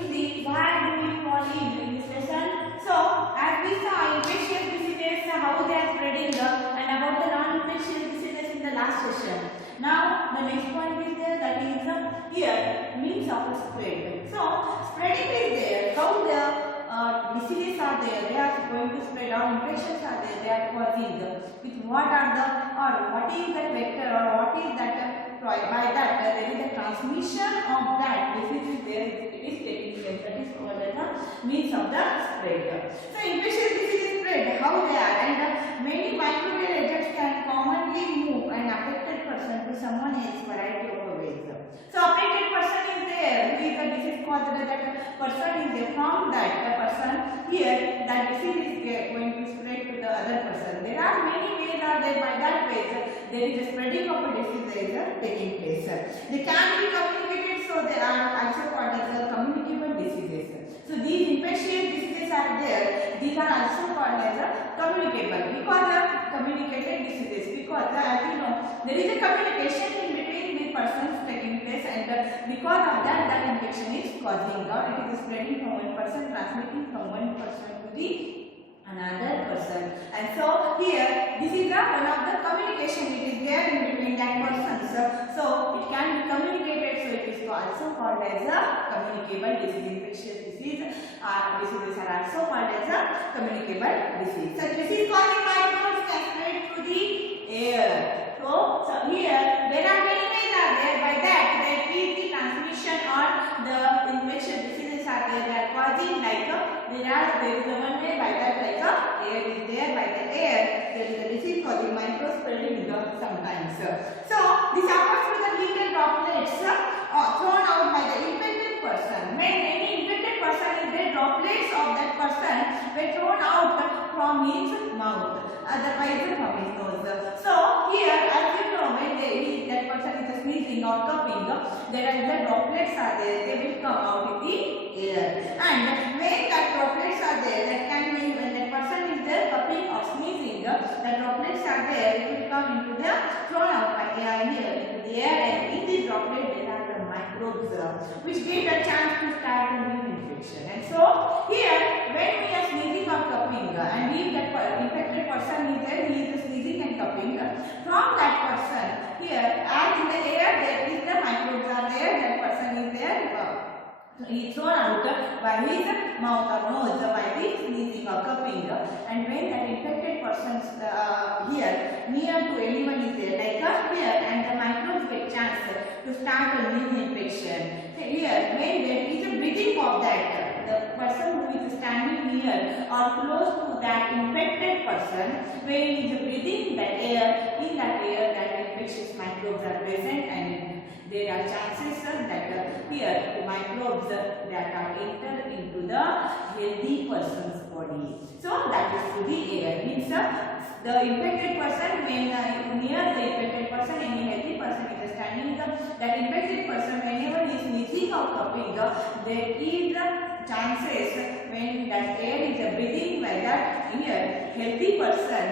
in the where do we fall in this lesson. So as we saw infectious diseases, how they are spreading and about the non-infectious diseases in the last session. Now the next point is there, that is here means of spread. So spreading is there, how the diseases are there, they are going to spread, or infections are there, they are causing with what are the, or what is that vector, or what is that by that there is a transmission of that disease is there, it is taking place, that is called as the means of the spread. So infectious disease spread, how they are, and many microbial agents can commonly move an affected person to someone else variety of ways. So affected person is there, who is the disease caused, that person is there, from that the person here that disease is going to spread to the other person. There are many ways are there, by that way there is a spreading of a disease taking place. They can be communicated, so they are also called as communicable diseases. So these infectious diseases are there, these are also called as communicable because of communicated diseases, because as you know there is a communication in between the persons taking place, and because of that that infection is causing, or it is spreading from one person, transmitting from one person to the another person. And so here this is one of the communication, it is there in between that persons, so it can be communicated, so it is also called as a communicable disease. Infectious diseases are also called as a communicable disease. So disease causing microbes can spread through the air. So here there are many ways are there, by that there is the transmission, or the infectious diseases are there, they are causing like there is a one way, by that like air is there, by the air there is a disease causing microbes spreading sometimes. So this happens with the little droplets thrown out by the infected person. When any infected person is there, droplets of that person were thrown out from his mouth, otherwise from his nose. So here, as you know, when that person is sneezing or coughing, there are the droplets are there, they will come out in the air. And when that droplets are there, that can be when that person is there coughing or sneezing, the droplets are there, it will come into the thrown out by air here into the air, and in these droplets there are the microbes which give a chance to start a new infection. And so here, when we are sneezing or coughing, and if that infected person is there, he is sneezing and coughing, from that person here, as in the air there is the microbes are there, that person is there, he is thrown out by his mouth or nose by the sneezing or coughing. And when that infected person here near to anyone is there, like here, and the microbes get chance to start a new infection. So here, when there is a breathing of that, the person who is standing near or close to that infected person, when he is breathing that air, in that air that infectious microbes are present, and there are chances that here the microbes that are enter into the healthy person's body. So that is through the air. Means the infected person, when near the infected person, any healthy person is standing, that infected person, whenever he is sneezing or coughing, there is chances when that air is breathing by that here healthy person,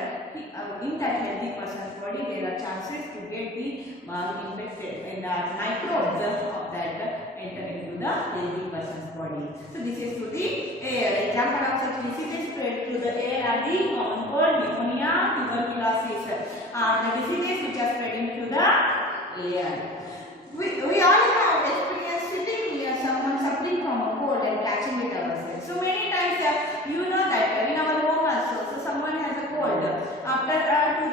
in that healthy person's body there are chances to get the infected and microbes of that enter into the healthy person's body. So this is through the air. Example of such diseases spread through the air are the common cold, pneumonia, tuberculosis, are the diseases which are spreading through the air. We all have experienced sitting near someone suffering from a cold and catching it ourselves. So many times you know that in our home also, so someone has a cold. After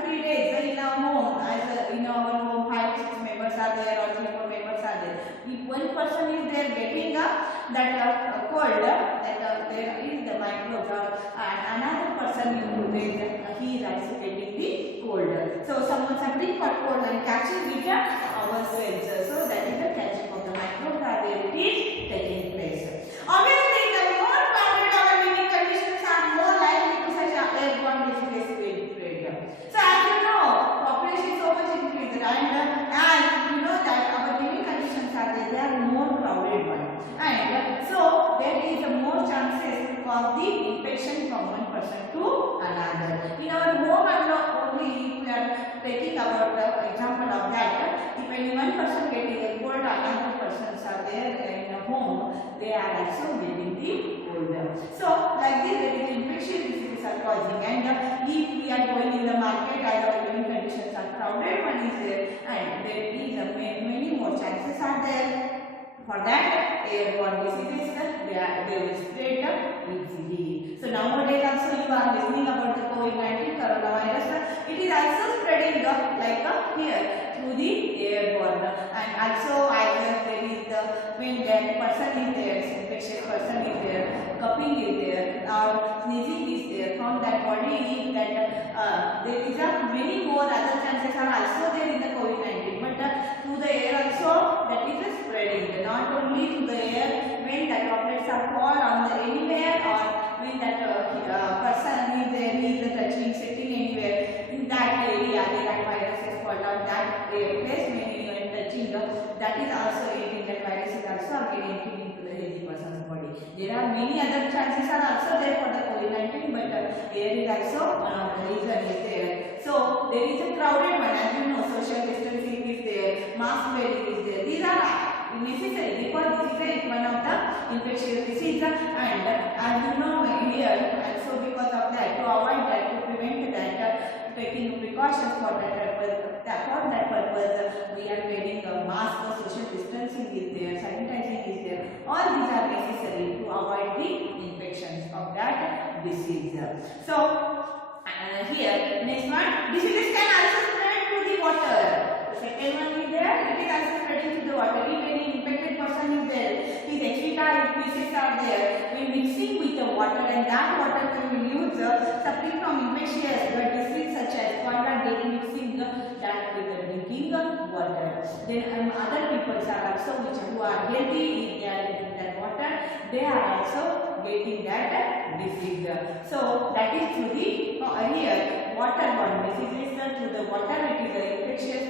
2-3 days in our home, in our home 5-6 members are there, or 3-4 members are there. If one person is there getting that cold, that there is the microbe, and another person he is also getting the cold. So someone suffering from cold and catching it ourselves. So that is the catching of the microbes are there, it is taking place. Obviously, the more crowded our living conditions are, more likely to such airborne diseases will spread. So as you know, population is so much increased, and you know that our living conditions are there, they are more crowded one, and so there is more chances of the infection from one person to another. In our home only, if we are taking about the example of that, if any one person getting a cold, another persons are there in a home, they are also causing. And if we are going in the market as our living conditions are crowded, one is there, and there is many more chances are there for that airborne diseases they will spread easily. So nowadays also you are listening about the COVID-19 coronavirus. It is also spreading like here through the airborne, and also either there is the when that person is there, infectious person is there, coughing is there, or sneezing is there from that body, that there is many more other chances are also there in the COVID-19, but through the air also that is spreading, not only through the air when the droplets are fall on the anywhere, or when that person is there, he is touching, sitting anywhere in that area, that virus is fall on that place when you are touching, that is also aiding, that virus is also again entering into the healthy person's body. There are many other chances are also there for the COVID-19, but air is also one of the reason is there. So there is a crowded one, as you know, social distancing is there, mask wearing is there. These are necessary because this is one of the infectious disease, and as you know here, and so because of that, to avoid that, to prevent that, taking precautions for that purpose, we are wearing a mask, social distancing is there, sanitizing is there. All these are necessary to avoid the infections of that disease. So here next one, diseases can also spread through the water. The second one is there, it is also spreading through the water. If any infected person is there, his excreta pieces are there, when mixing with the water, and that water can be used suffering from infectious disease such as cholera, mixing that with the drinking water. Then other people are also who are healthy, if they are drinking that water, they are also getting that disease. So that is through the here waterborne diseases through the water. It is the infectious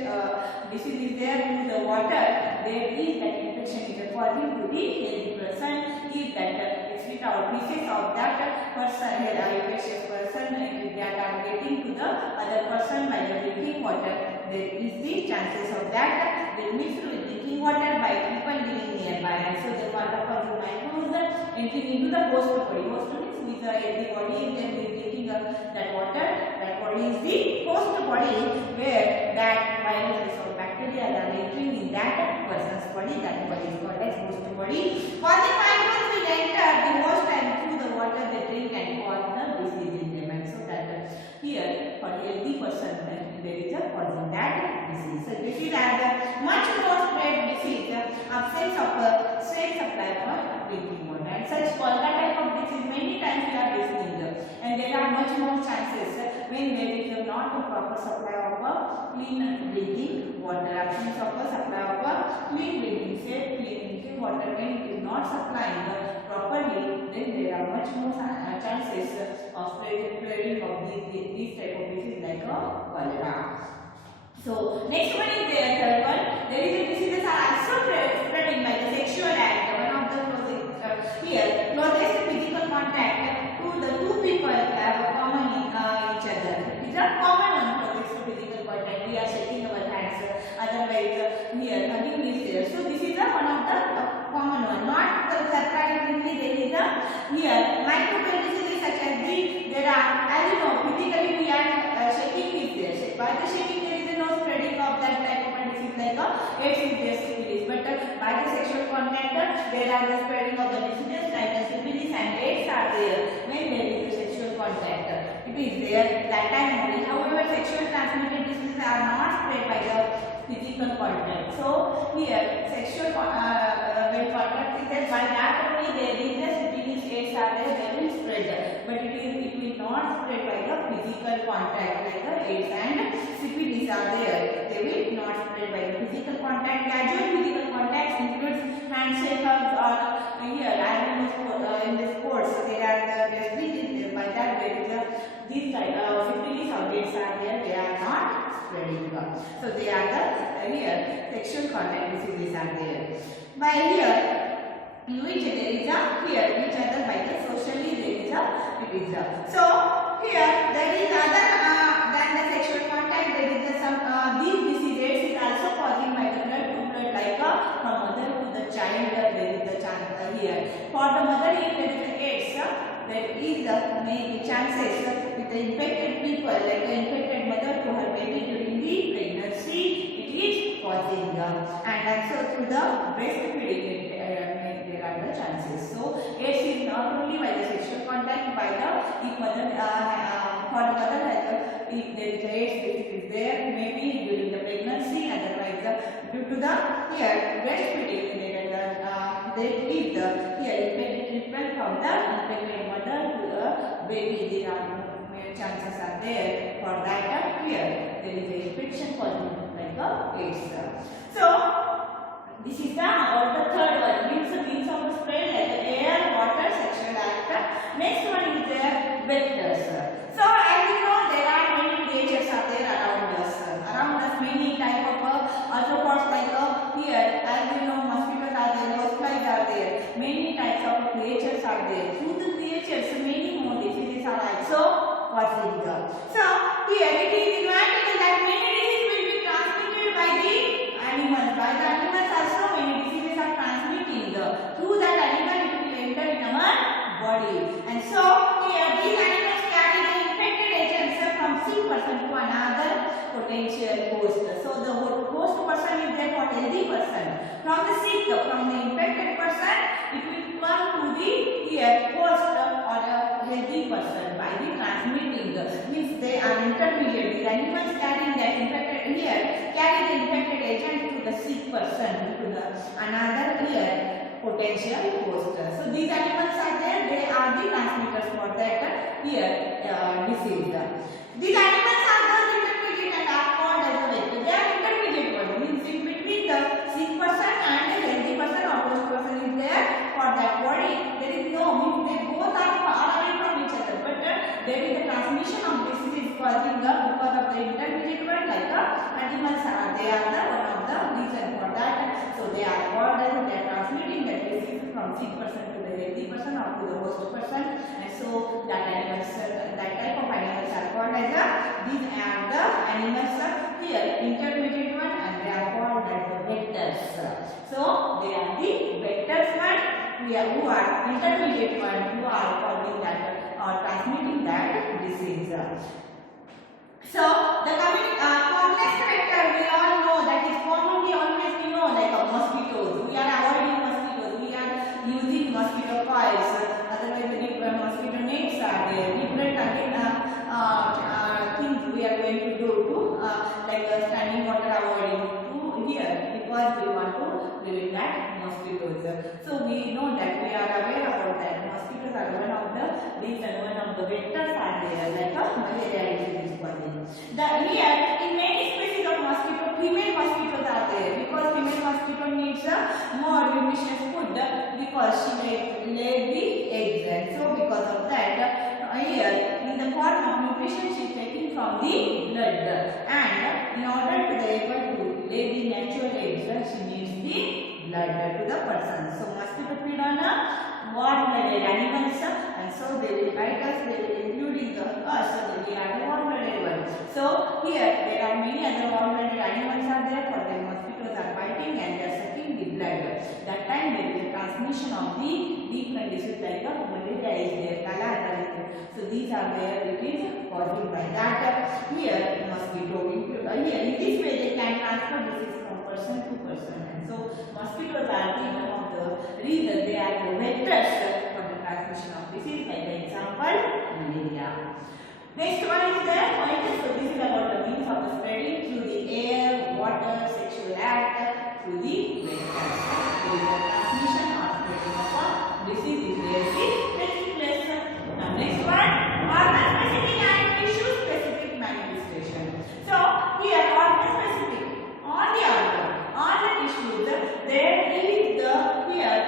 disease is there through the water. There is that infection is causing to the healthy person. If that excreta or pieces of that person, infectious person, that are getting to the other person by the drinking water, there is the chances of that they mix with drinking water by people living nearby, and so the water from the microbes entering into the host body. Host means with the healthy body, and then they drinking that water. That body is the host body where that virus or bacteria are entering in that person's body. That body is called as host body. Causing microbes will enter the host, and through the water they drink and cause the disease in them. And so that here for healthy person there is a causing that disease. So this is as much more spread disease, absence of straight supply for drinking water. And such cholera type of disease many times we are listening, and there are much more chances when there is not a proper supply of clean drinking water. Absence of a supply of clean drinking, safe clean drinking water, when it is not supplying properly, then there are much more chances of spreading of these type of disease like cholera. So next one is the third one. There is a diseases are also spreading by the sexual act. One of the here closest physical contact to the two people have a common each other. It is a common one, closest physical contact. We are shaking our hands. Otherwise here hugging is there. So this is one of the common one. Not surprisingly there is a here microbial diseases such as there are, as you know, physically we are shaking is there. By the shaking there is no spreading of that type of disease like AIDS is there, syphilis. But by the sexual contact there are the spreading of the diseases like the syphilis and AIDS are there when there is a sexual contact. It is there that time only. However, sexual transmitted diseases are not spread by the physical contact. So here sexual when contact is there, by that only there is the syphilis, AIDS are there, they will spread. But it will not spread by the physical contact like the AIDS and syphilis are there. They will not spread by the physical contact. Casual physical contacts includes handshake, hugs, or here in the sports there are the wrestling. By that there is these type of syphilis or AIDS are there. They are not spreading. So they are the here sexual contact diseases are there. By here in which there is here each other by the socially there is it is so here there is other than the sexual contact there is some these diseases is also causing by the blood to blood like from mother to the child there is the chance here for the mother if there is AIDS there is many chances the infected people, like the infected mother to her baby during the pregnancy, it is causing. And also through the breastfeeding, there are the chances. So AIDS is not only by the sexual contact, by the if mother for the mother has if there is AIDS is there, maybe during the pregnancy, otherwise due to the here breastfeeding they give the here infected treatment from the infected mother to the baby. There are chances are there for that here there is a infection causing like AIDS. So this is the third one, means of the spread like air, water, sexual act. Next one is the vectors. So as you know, there are many creatures are there around us. Around us, many type of arthropods like here. As you know, mosquitoes are there, horseflies are there. Many types of creatures are there. Through the creatures, many more diseases are also causing. So here it is inevitable that many diseases will be transmitted by the animals. By the animals also many diseases are transmitting. Through that animal it will enter in our body. And so here these animals carry the infected agents from sick person to another potential host. So the host person is there for healthy person. From the sick, from the infected person, it will come to the here host or a healthy person by the transmitting. Means they are intermediate. The animals carrying that infected here carry the infected agent to the sick person to the another here potential host. So these animals are there. They are the transmitters for that here disease. These animals are the intermediate and are called as a vector. They are intermediate one, means in between the sick person and a healthy person or host person is there for that body. There is no, means they both are far away from each other, but there is a transmission of disease causing because of the intermediate one, like the animals are, they are the one of the reason for that. So they are called as they are transmitting the disease from sick person to the healthy person or to the host person, and so that animals, that type of animals are called as these are the animals here intermediate one, and they are called as the vectors. So they are the vectors one who are intermediate one who are causing that or transmitting that disease. So the complex vector we all know that is commonly always we know like mosquitoes. We are avoiding mosquitoes. We are using mosquito coils. Otherwise the mosquito nets are there. Different again things we are going to do to like standing water avoiding to here because we want to prevent that mosquitoes. So we know that we are aware about that. Mosquitoes are one of the reason, one of the vectors are there like malaria disease causing. Here in many species of mosquito, female mosquitoes are there because female mosquito needs more nutritious food because she laid the eggs. And so because of that, here in the form of nutrition she is taking from the blood, and in order to be able to lay the natural eggs she needs the blood to the person. So mosquito feed on warm-blooded animals, and so they will bite us, they will including us, so we are the warm-blooded ones. So here there are many other warm-blooded animals are there, for the mosquitoes are biting and they are sucking the blood. That time there is a transmission of the different diseases like malaria is there, cholera is there. So these are there, it is causing by that. Here mosquito, here in this way they can transfer disease from person to person, and so mosquitoes are one of the reasons they are the vectors for the transmission of disease, like the example malaria. Next one is the pointer. So this is about the means of the spreading through the air, water, sexual act, through the vectors. So the transmission or spreading of disease is where it takes place. Now next one, organ specific and tissue specific manifestation. So here organ specific, on the organ, on the tissues, there is the here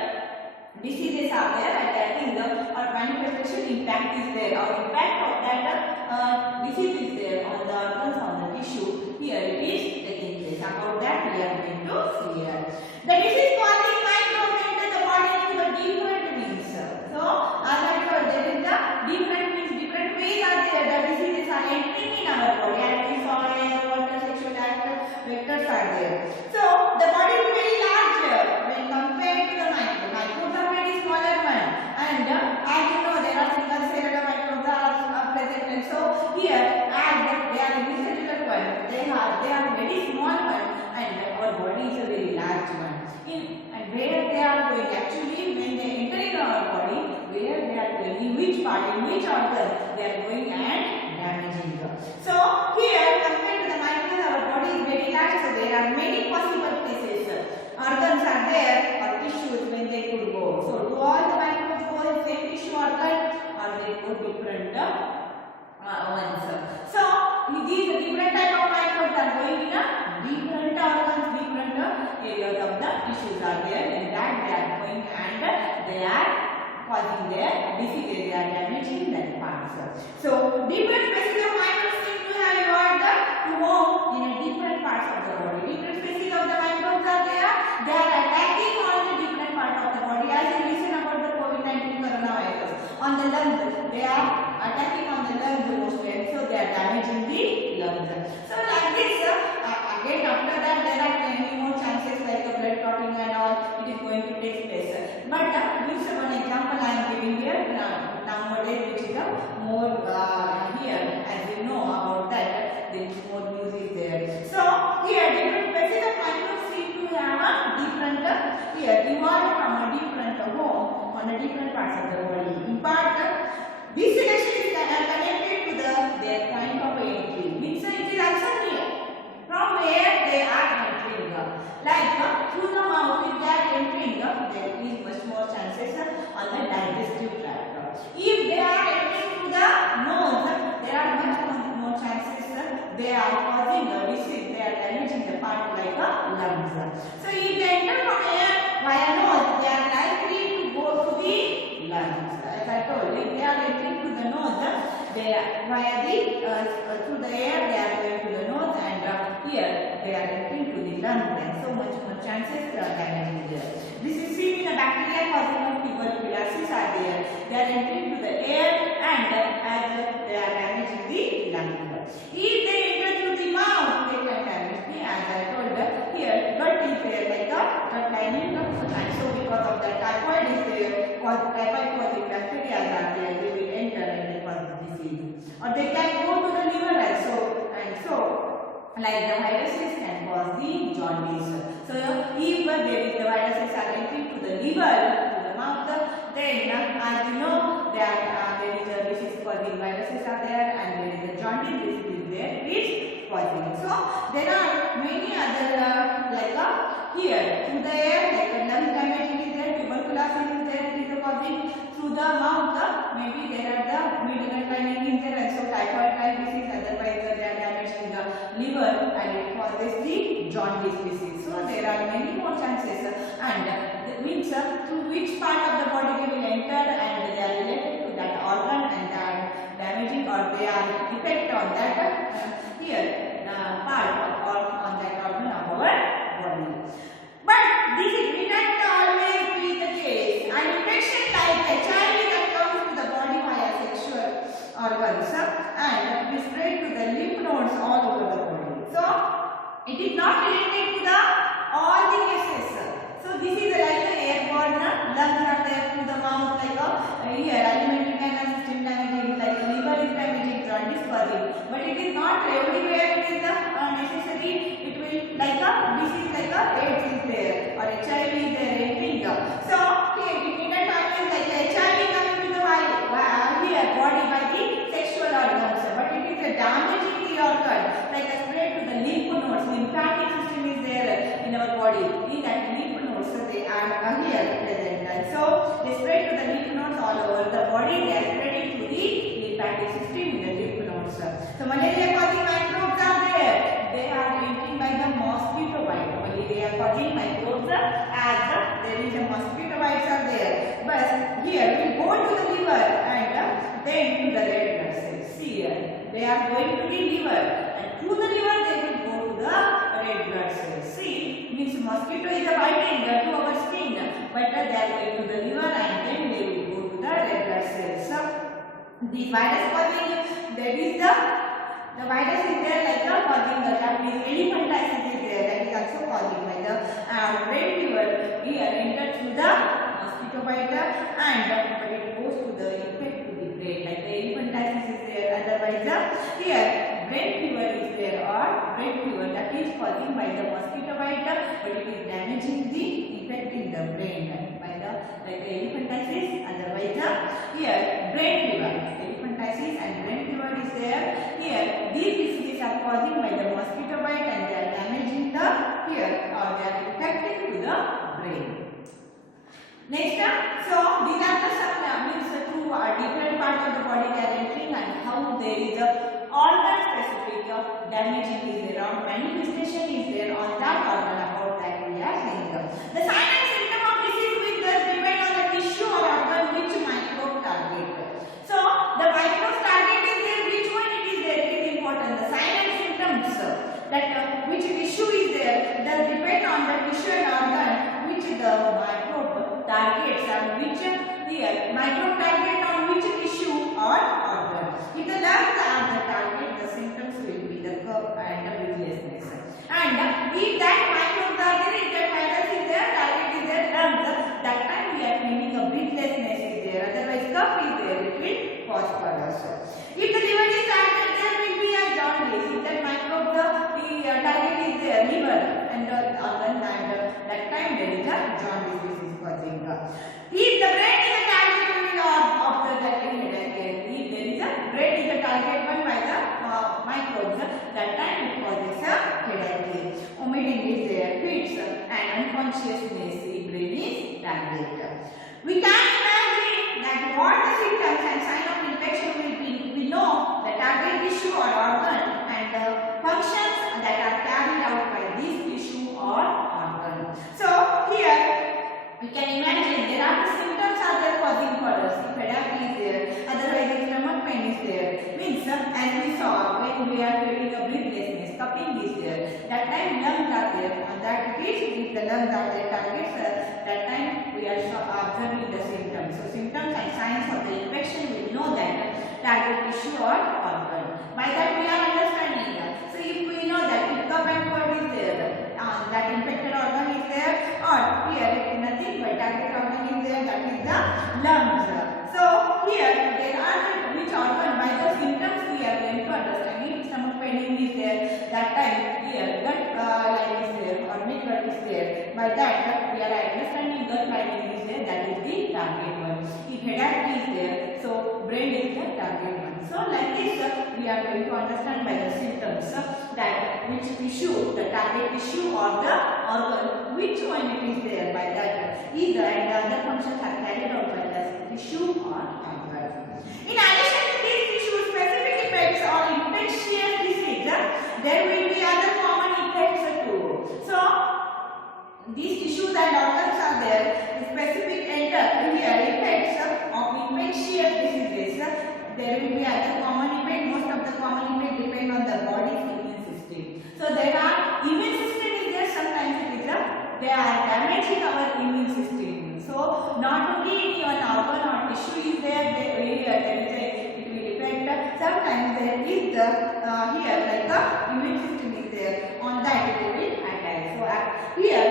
diseases are there, and I think the manifestation impact is there, or impact of that disease is there on the organs, on the tissue. Here it is taking place. About that we are going to see here. The disease causing microbes enter the body through the different means. So as I told, there is the different means, different ways are there. The diseases are entering in our body, and we saw air, water, sexual act, vectors are there. So the body is very large when compared to the microbes. Microbes are very smaller one, and as you know there are single celled microbes are present. And so here, as they are unicellular one, they are very small one, and our body is a very large one. And where they are going, actually when they enter in our body, where they are going, in which part, in which organ they are going and damaging. So here, compared to the microbes, our body is very large, so there are many possible places. Organs are there, or tissues when they could go. So do all the microbes go in same tissue organ, or they go different ones? So these different type of microbes are going in different organs, different areas of the tissues are there. In that they are going and they are causing their diseases. They are damaging that parts. So different species of microbes seem to have evolved to home in a different parts of the body. Different species of the microbes are there. They are attacking on the different part of the body. As you listen about the COVID-19 coronavirus, on the lungs, they are attacking on the lungs mostly, and so they are damaging the lungs. So like this, again after that there are many more chances like the blood clotting and all. It is going to take place. But this is one example I am giving here nowadays, which is more here. As you know about that, there is more news is there. So here different species of microbes seem to have a different here evolved from a different home on a different parts of the body. In part, this selection is connected to their point of entry. Means it is also here from where they are entering. Like through the mouth, if they are entering, there is much more chances on the digestive tract. If they are entering through the nose, there are much more chances they are causing a disease. They are damaging the part like lungs. So if they enter from air via nose, they are likely to go to the lungs. As I told, if they are entering through the nose, they are via the through the air they are going to the nose, and here they are entering to the lungs. And so much more chances they are damaging there. This is seen in the bacteria causing tuberculosis are there. They are entering to the air, and as they are damaging the lungs. If they enter through the mouth, they can damage the, as I told here, gut is there like a gut lining, and so because of that typhoid is there, typhoid causing bacteria are there, they will enter and they cause disease. Or they can go to the liver also, and so like the viruses can cause the jaundice. So if the viruses are entering to the liver, to the mouth, then as you know there is a disease causing viruses are there, and there is a jaundice disease there is causing. So there are many other like here through the air, like the lung damage is there, tuberculosis is there, it is causing. Through the mouth, maybe there are the middle lining in there, and so typhoid type disease. Otherwise they are damaging the liver, and it causes the jaundice disease. So there are many more chances, and that means through which part of the body they will enter, and they are related to that organ, and they are damaging, or they are effect on that here part or on that organ of our body. But this may not always be the case. An infection like HIV that comes to the body via sexual organs and will spread to the lymph nodes all over the body. So it is not related to the all the cases. So this is like the airborne. Lungs are there through the mouth, like here alimentary canal system damaging, like the liver is damaging, jaundice causing. But it is not everywhere it is necessary. It will like this is like AIDS is there, or HIV is there, entering. So here it may not always like HIV coming to the here body by the sexual organs, but it is a damaging the organ, like a spread to the lymph nodes. Lymphatic system is there in our body. In that lymph nodes, so they are here present, and so they spread to the lymph nodes all over the body. They are spreading to the lymphatic system in the lymph nodes. So malaria causing microbes are there. They are entering by the mosquito bite. Malaria causing microbes as there is a mosquito bites are there. But here we go to the liver and then to the red blood cells. See here, they are going to the liver, and through the liver they will go to the red blood cells. See, means mosquito is biting to our skin, but they are going to the liver, and then they will go to the red blood cells. So the virus causing, that is the virus is there like causing the Japanese elephantiasis is there, that is also causing by the brain fever. Here entered through the mosquito bite, and but it goes to the effect to the brain, like the elephantiasis is there, Otherwise, here brain fever is there, or brain fever that is causing by the mosquito bite, but it is damaging the infecting the brain by the like elephantiasis. Otherwise, here brain fever, elephantiasis and brain fever is there. Here these diseases are causing by the mosquito bite and they are damaging the here or they are infecting to the brain. Next, so these are the some means two different parts of the body they are entering and how there is a organ specific damaging is there or manifestation is there on that organ, about that we are saying. The sign and symptom of disease will depend on the tissue or organ which microbe target. So the microbe target is there, which one it is there, it is important. The sign and symptoms that which tissue is there does depend on the tissue and organ which the microbe targets and which here microbe target on which tissue or organ. If the lungs are the target, the symptoms will be the cough and the breathlessness. And if that microbe target, if that virus is there, target is there, lungs, that time we are claiming a breathlessness is there. Otherwise, cough is there, it will cause for us. If the liver is target, there will be a jaundice. If that microbe, the target is there, liver and the organ, and that time there is a jaundice which is causing. If the brain is a target, we will observe that in headache. If there is a brain is a target one by the microbes, that time it causes a headache. Vomiting is there, fits and unconsciousness if brain is target. We can imagine that what the symptoms and sign of infection will be. We know the target tissue or organ and the functions that are carried out by this tissue or organ. So here we can imagine there are the symptoms are there causing for us. If headache is there, otherwise if stomach pain is there, means as we saw when we are feeling a breathlessness, coughing is there, that time lungs are there, and that is if the lungs are there targets, that time we are observing the symptoms. So symptoms and signs of the infection we know that target tissue or organ. By that we are understanding. So if we know that if cough and cold is there, that infected organ is there, or here it is nothing but target organ is there, that is the lungs. So here there are which organ by the symptoms we are going to understand. If stomach pain is there, that time here gut line is there or mid gut is there. By that we are understanding gut lining is there, that is the target one. If headache is there, so brain is the target one. So like this we are going to understand by the symptoms that which tissue, the target tissue or the organ, which one it is there by that either and the other functions are carried out by the tissue or organ. In addition to these tissue specific effects or infectious disease, there will be other common effects too. So these tissues and organs are there, the specific enter here effects of infectious diseases. There will be other common effect. Most of the common effect depend on the body's immune system. So there are immune system is there, sometimes it is they are damaging our immune system. So not only in one organ or tissue is there, it will affect. Sometimes there is the here like the immune system is there. On that it will attack. So here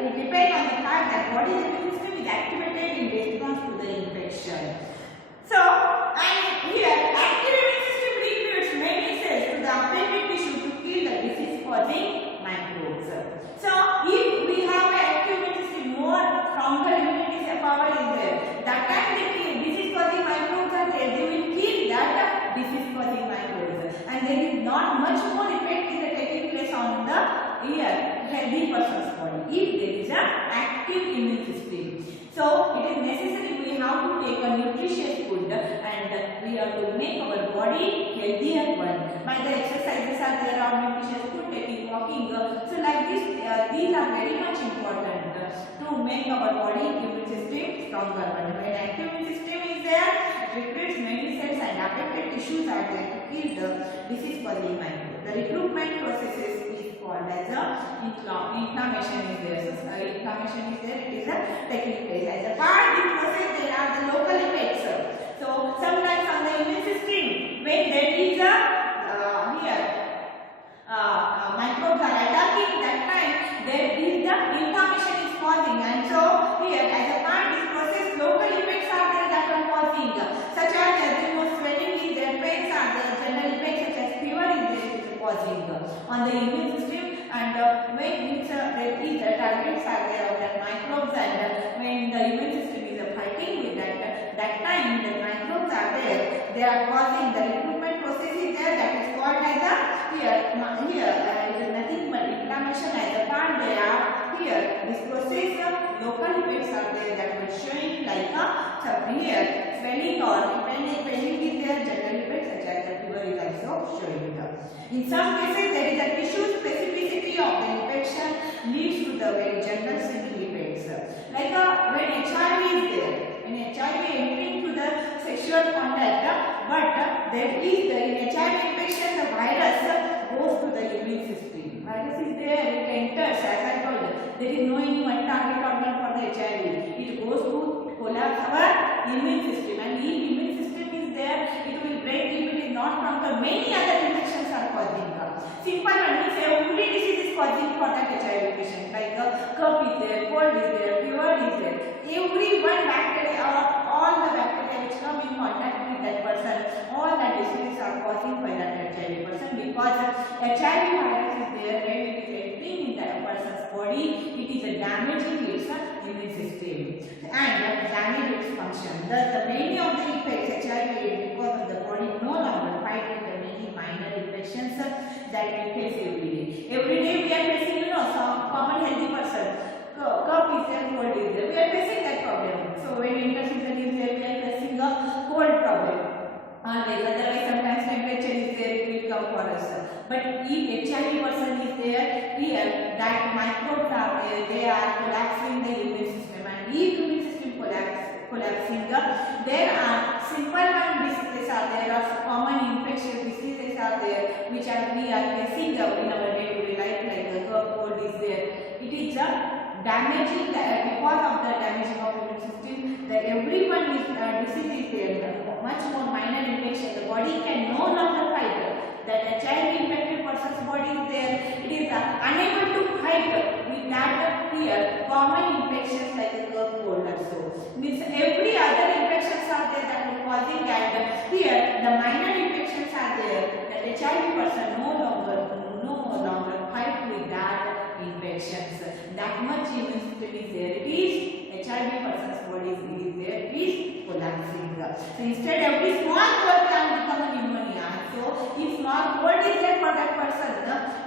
it depends on the fact that body's immune system is activated in response to the infection. So, and here active immune system recruits many cells to the affected tissue to kill the disease-causing microbes. So, if we have an active immune system, more stronger immunity power is there. That time the disease-causing microbes are there. They will kill that disease-causing microbes, and there is not much more effect is taking place on the healthy person's body if there is an active immune system. So, it is necessary we have to take a nutritious food and we have to make our body healthier one. By the exercises are there or nutritious food, taking walking. So, like this, these are very much important to make our body immune system stronger one. When active immune system is there, it recruits many cells and affected tissues are there to kill the disease-causing microbe. The recruitment processes is called as inflammation is there. So, inflammation is there, it is taking place. As a part of this process, there are the local effects. So, sometimes on the immune system, when there is a microbes are attacking, that time there is the inflammation is causing, and so here as a part of this process, local effects are there that are causing, such as there is no swelling is there, pain the immune system, and when it's the targets are there of that microbes, and when the immune system is fighting with that time the microbes are there, they are causing the recruitment process is there, that is called as a here it is nothing but inflammation as a part they are here. This process local effects are there that will showing like here swelling or pending is there, general effects such as the fever is also showing. In some cases there is a tissue specificity of the infection leads to the very general similar effects. Like when HIV is there, when HIV entering to the sexual contact, but there is the in HIV infection the virus goes to the immune system. Virus is there, it enters, as I told you, there is no any one target organ for the HIV. It goes to collapse our immune system, and if immune system is there, it will break if it is not from the many other infections are causing. Simple one means every disease is causing for that HIV patient, like cough is there, cold is there, fever is there. Every one bacteria or all the bacteria which come in contact with that person, all the diseases are causing by that HIV person, because HIV virus is there when it is entering in that person's body, it is damaging its immune system and damage its function. Thus, the many of the effects HIV because of the body no longer fight with the many minor infections that we face every day. Every day we are facing, some common healthy person. Cough is there, cold is there. We are facing that problem. So when winter season is there, we are facing a cold problem. Always, otherwise sometimes temperature is there, it will come for us. But if HIV person is there, here that microbes are there, they are collapsing the immune system, and if immune system collapsing, there are simple one diseases are there, or common infectious diseases are there, which we are facing in our day-to-day life, like the cough, cold is there. It is damaging because of the damaging of immune system. The everyone is disease is there, much more minor infection. The body can no longer fight. That HIV infected person's body is there, it is unable to fight with that here common infections like the cough, cold also. Means every other infections are there that are causing, and here the minor infections are there. That HIV person no longer fight with that infections. That much immune system is there. It is HIV person's body is there. It is collapsing. So instead every small cold can become a pneumonia. So if small cold is there for that person,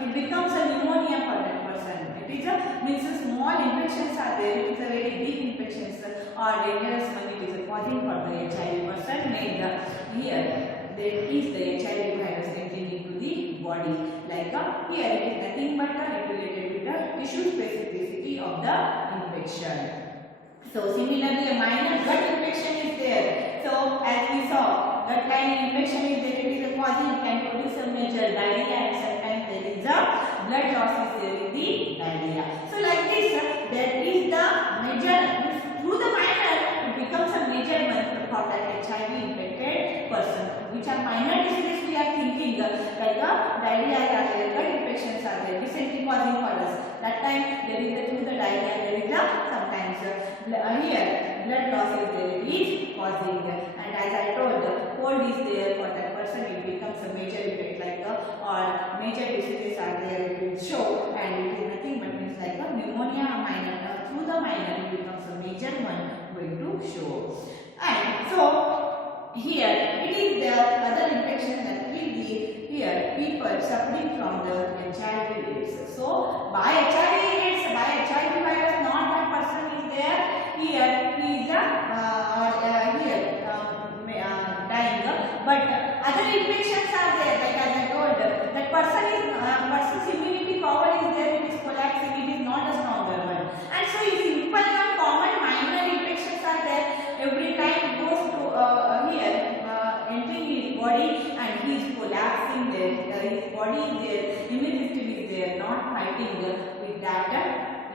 it becomes a pneumonia for that person. It is means small infections are there. It is a very big infections or dangerous when it is causing for the HIV person. Made here there is the HIV virus entering into the body. Like here it is nothing but related to the tissue specificity of the infection. So similarly, a minor gut infection is there. So as we saw, gut line infection is there. It is a causing, can produce a major diarrhea, and sometimes there is a blood loss is there in the diarrhea. So like this, there is the major through the minor it becomes a major one for that HIV infected person. Which are minor diseases we are thinking like diarrhea are there, gut infections are there, recently causing for us. That time there is through the diarrhea there is sometimes here blood loss is there, it is causing, and as I told, cold is there for that person, it becomes a major effect like or major diseases are there, it will show, and it is nothing but means like a pneumonia minor. Through the minor it becomes a major one going to show. And so here it is the other infection that will be here people suffering from the HIV AIDS. So by HIV AIDS, by HIV virus, not that person is there. Here he is dying, but other infections are there. Like as I told, that person's immunity power is there. It is collapsing. It is not a stronger one. And so simple and common minor infections are there. Every time it goes to here entering his body, and he is collapsing there. His body is there. Immune system is there, not fighting with that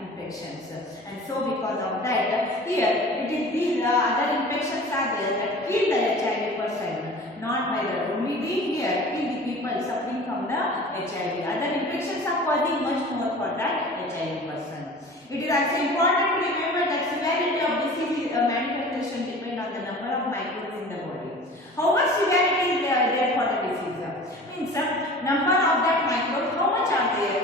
infections. And so because of that, here it is these other infections are there that kill the HIV person, not by the only the here kill the people suffering from the HIV. Other infections are causing much more for that HIV person. It is also important to remember that severity of disease manifestation depend on the number of microbes in the body. How much severity is there for the disease? Means number of that microbes, how much are there?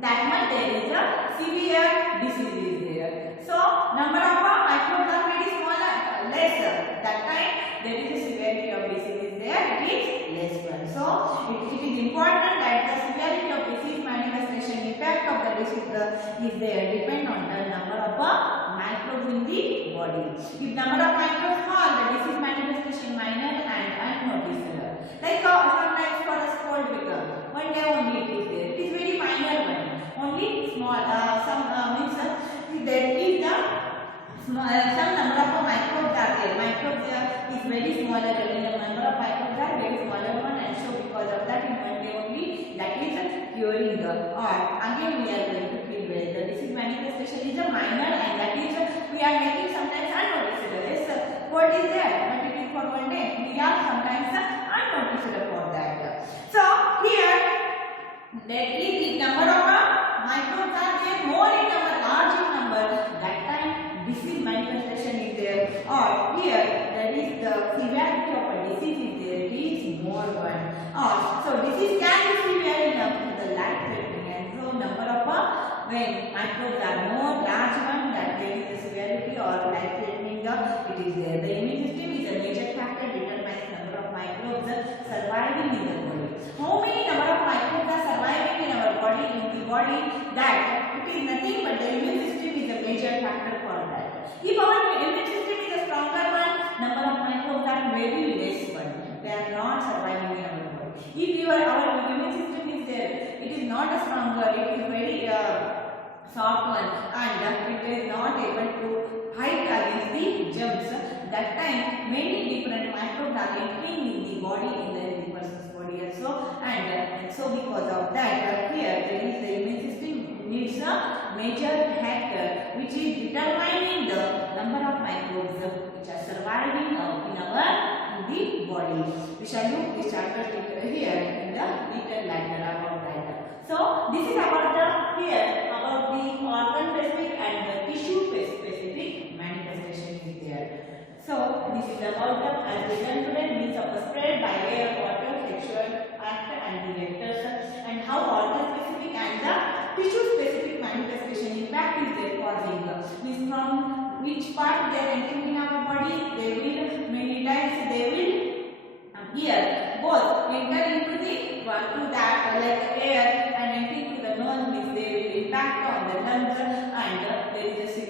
That much there is a severe disease is there. So number of microbes are very smaller, lesser. That time there is a severity of disease is there, it is less one. So it is important that the severity of disease manifestation, effect of the disease is there, depend on the number of microbes in the body. If number of microbes small, the disease manifestation minor and unnoticeable. Like sometimes for a cold become one day only it is there. It is very minor one. Only small. Means there is the some number of microbes are there. Microbes is very smaller. The number of microbes are very smaller one, and so because of that, in one day only that is curing the. Or again we are going to feel well. The disease manifestation is a minor, and that is we are making sometimes unnoticeable. Yes, cold is there, but it is for one day. We are sometimes unnoticeable for that. So here there is the number of microbes are there more in number, large in number. That time disease manifestation is there. Or here there is the severity of a disease is there. It is more one. Or so disease can be severe enough to the life threatening, and so number of when microbes are more large one, that there is a severity or life threatening it is there. The immune system is a major factor determines number of microbes surviving in the body. How many number of microbes are surviving in our body, in the body, that it is nothing but the immune system is a major factor for that. If our immune system is a stronger one, number of microbes are very less one. They are not surviving in our body. If our immune system is there, it is not a stronger, it is very soft one, and it is not able to fight against the germs. That time many different microbes are entering in the body, in the person's body also, and so because of that here there is the immune system needs a major factor which is determining the number of microbes which are surviving in the body. We shall look this chapter here in the detail later about that. So this is about the here about the organ specific and the tissue specific manifestation is there. So this is about the as we learned today means of the spread by way of water, sexual act and the vectors, and how organ specific and the tissue specific manifestation impact is there causing. Means from which part they are entering in our body, they will many times they will here both enter into the to that like air and entering to the nose, means they will impact on the lungs, and there is a